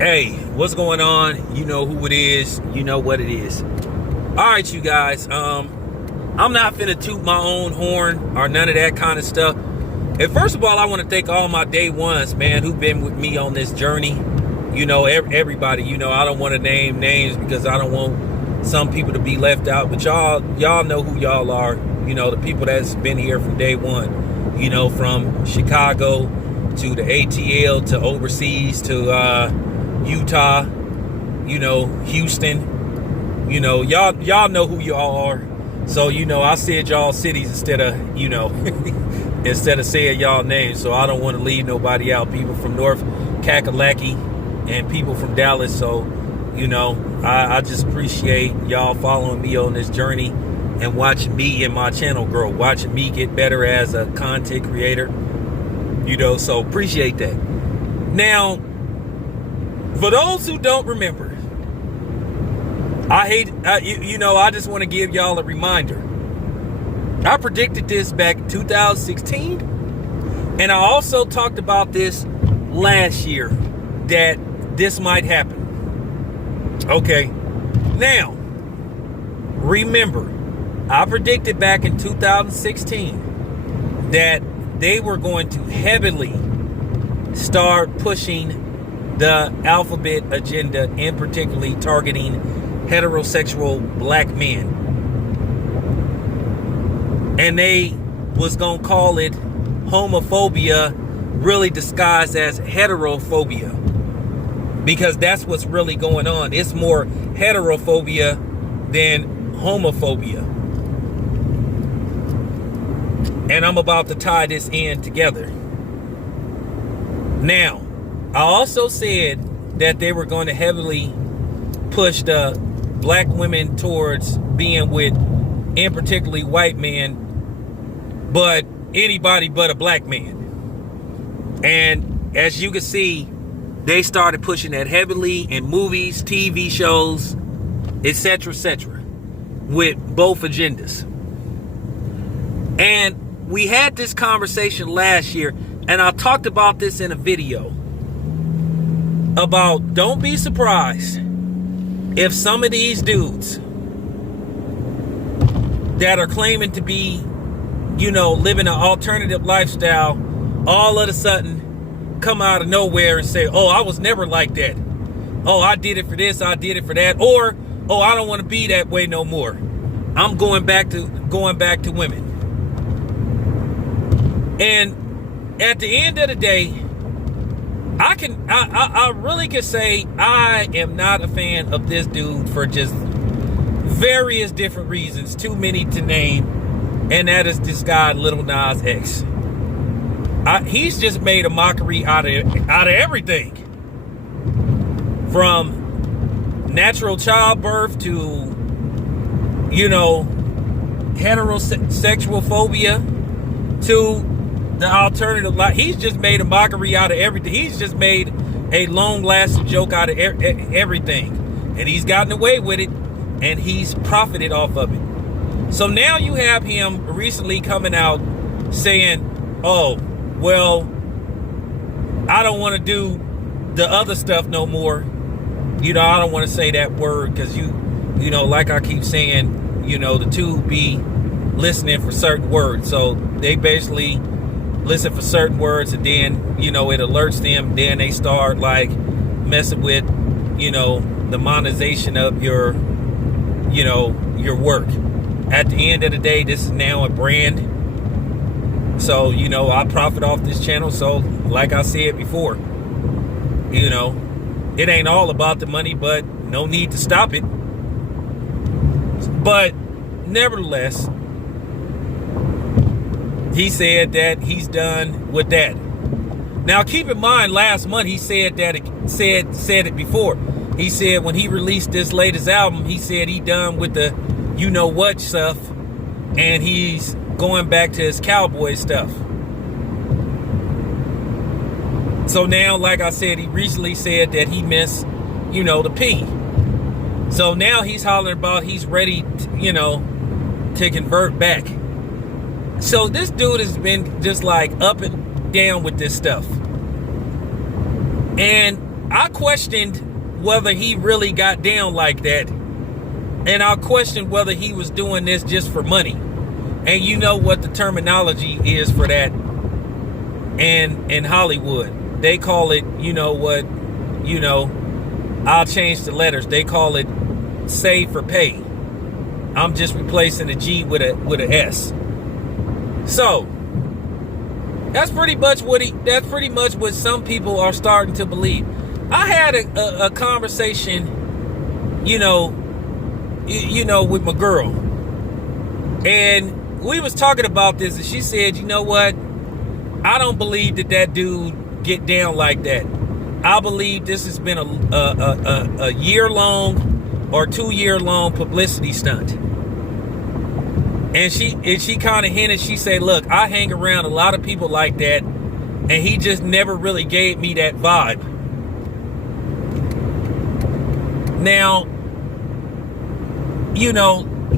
Hey, what's going on? You know who it is. You know what it is. All right, you guys. I'm not finna toot my own horn or none of that kind of stuff. And first of all, I want to thank all my day ones, man, who've been with me on this journey. You know, everybody. You know, I don't want to name names because I don't want some people to be left out. But y'all know who y'all are. You know, the people that's been here from day one. You know, from Chicago to the ATL to overseas to Utah, you know, Houston, you know, y'all know who y'all are. So, you know, I said y'all cities instead of, you know, instead of saying y'all names. So I don't want to leave nobody out. People from North Kakalaki and people from Dallas. So, you know, I just appreciate y'all following me on this journey and watching me and my channel grow, watching me get better as a content creator, you know, so appreciate that. Now, for those who don't remember, I just want to give y'all a reminder. I predicted this back in 2016, and I also talked about this last year, that this might happen. Okay, now, remember, I predicted back in 2016 that they were going to heavily start pushing the alphabet agenda, and particularly targeting heterosexual black men. And they was gonna call it homophobia, really disguised as heterophobia, because that's what's really going on. It's more heterophobia than homophobia. And I'm about to tie this in together. Now, I also said that they were going to heavily push the black women towards being with, in particularly white men, but anybody but a black man. And as you can see, they started pushing that heavily in movies, TV shows, etc., with both agendas. And we had this conversation last year, and I talked about this in a video about, don't be surprised if some of these dudes that are claiming to be, you know, living an alternative lifestyle, all of a sudden come out of nowhere and say, oh, I was never like that. Oh, I did it for this, I did it for that. Or, oh, I don't want to be that way no more. I'm going back to women. And at the end of the day, I really can say I am not a fan of this dude for just various different reasons, too many to name, and that is this guy, Lil Nas X. He's just made a mockery out of everything, from natural childbirth to, you know, heterosexual phobia to the alternative life. He's just made a mockery out of everything. He's just made a long-lasting joke out of everything. And he's gotten away with it, and he's profited off of it. So now you have him recently coming out saying, oh, well, I don't want to do the other stuff no more. You know, I don't want to say that word because you know, like I keep saying, you know, the two be listening for certain words. So they basically listen for certain words, and then, you know, it alerts them. Then they start like messing with, you know, the monetization of your, you know, your work. At the end of the day, this is now a brand. So, you know, I profit off this channel. So, like I said before, you know, it ain't all about the money, but no need to stop it. But nevertheless, he said that he's done with that. Now, keep in mind, last month he said that said it before. He said when he released this latest album, he said he done with the you know what stuff, and he's going back to his cowboy stuff. So now, like I said, he recently said that he missed, you know, the P. So now he's hollering about he's ready to, you know, to convert back. So this dude has been just like up and down with this stuff. And I questioned whether he really got down like that. And I questioned whether he was doing this just for money. And you know what the terminology is for that in Hollywood. They call it, I'll change the letters. They call it save for pay. I'm just replacing a G with a S. So that's pretty much what some people are starting to believe. I had a conversation, with my girl, and we was talking about this, and she said, you know what? I don't believe that dude get down like that. I believe this has been a year-long or 2-year-long publicity stunt. And she kind of hinted, she said, look, I hang around a lot of people like that, and he just never really gave me that vibe. Now,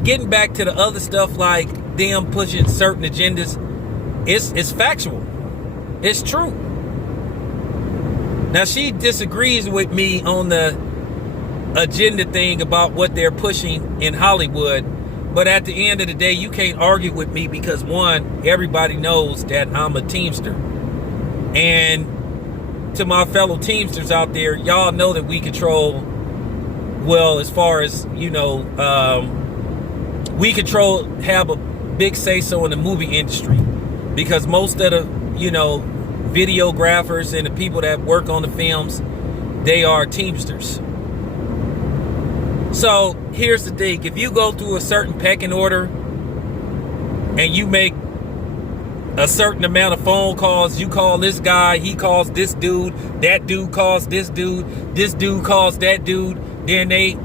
getting back to the other stuff like them pushing certain agendas, it's factual. It's true. Now, she disagrees with me on the agenda thing about what they're pushing in Hollywood. But at the end of the day, you can't argue with me because, one, everybody knows that I'm a Teamster. And to my fellow Teamsters out there, y'all know that we control, well, as far as, we have a big say-so in the movie industry. Because most of the, videographers and the people that work on the films, they are Teamsters. So here's the thing. If you go through a certain pecking order and you make a certain amount of phone calls, you call this guy, he calls this dude, that dude calls this dude calls that dude, then they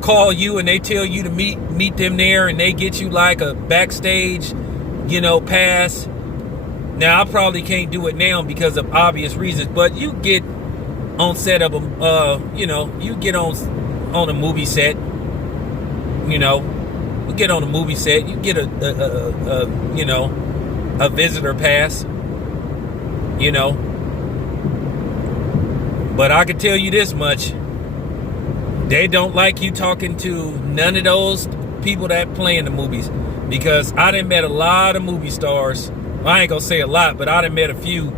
call you and they tell you to meet them there, and they get you like a backstage, pass. Now, I probably can't do it now because of obvious reasons, but you get on set of you get on a movie set, you get on a movie set, you get a visitor pass, but I can tell you this much: they don't like you talking to none of those people that play in the movies, because I done met a lot of movie stars. I ain't gonna say a lot, but I done met a few,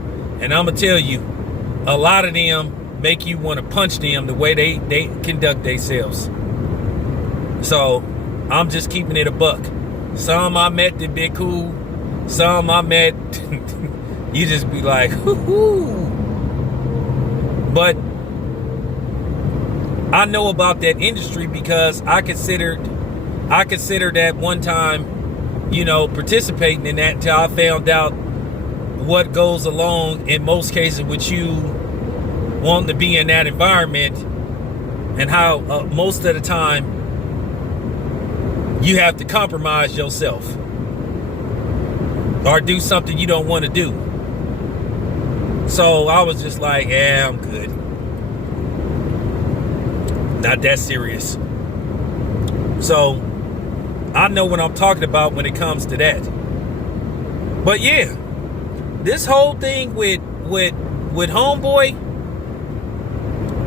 and I'm gonna tell you, a lot of them make you want to punch them the way they conduct themselves. So I'm just keeping it a buck. Some I met that been cool. Some I met you just be like, hoo-hoo. But I know about that industry because I considered that one time, participating in that until I found out what goes along in most cases with you wanting to be in that environment, and how most of the time you have to compromise yourself or do something you don't want to do. So I was just like, yeah, I'm good. Not that serious. So I know what I'm talking about when it comes to that. But yeah, this whole thing with Homeboy,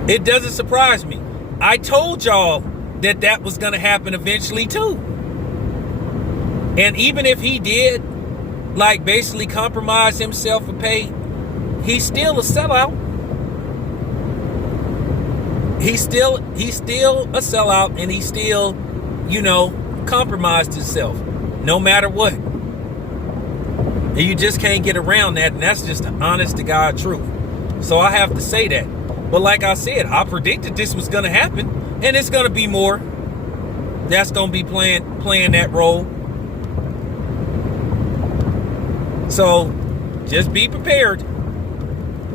it doesn't surprise me. I told y'all that was going to happen eventually too. And even if he did, like, basically compromise himself for pay, he's still a sellout. He's still a sellout, and he still, compromised himself, no matter what. And you just can't get around that, and that's just the honest to God truth. So I have to say that. But like I said, I predicted this was going to happen, and it's going to be more that's going to be playing that role. So just be prepared.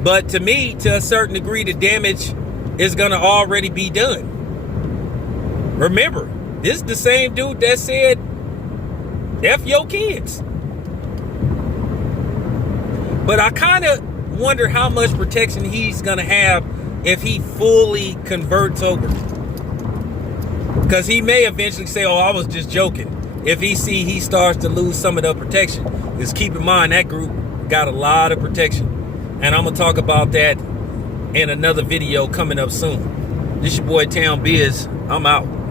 But to me, to a certain degree, the damage is going to already be done. Remember, this is the same dude that said, F your kids. But I kind of wonder how much protection he's going to have if he fully converts over. Because he may eventually say, oh, I was just joking. If he starts to lose some of the protection. Because keep in mind, that group got a lot of protection. And I'm going to talk about that and another video coming up soon. This your boy Town Biz. I'm out.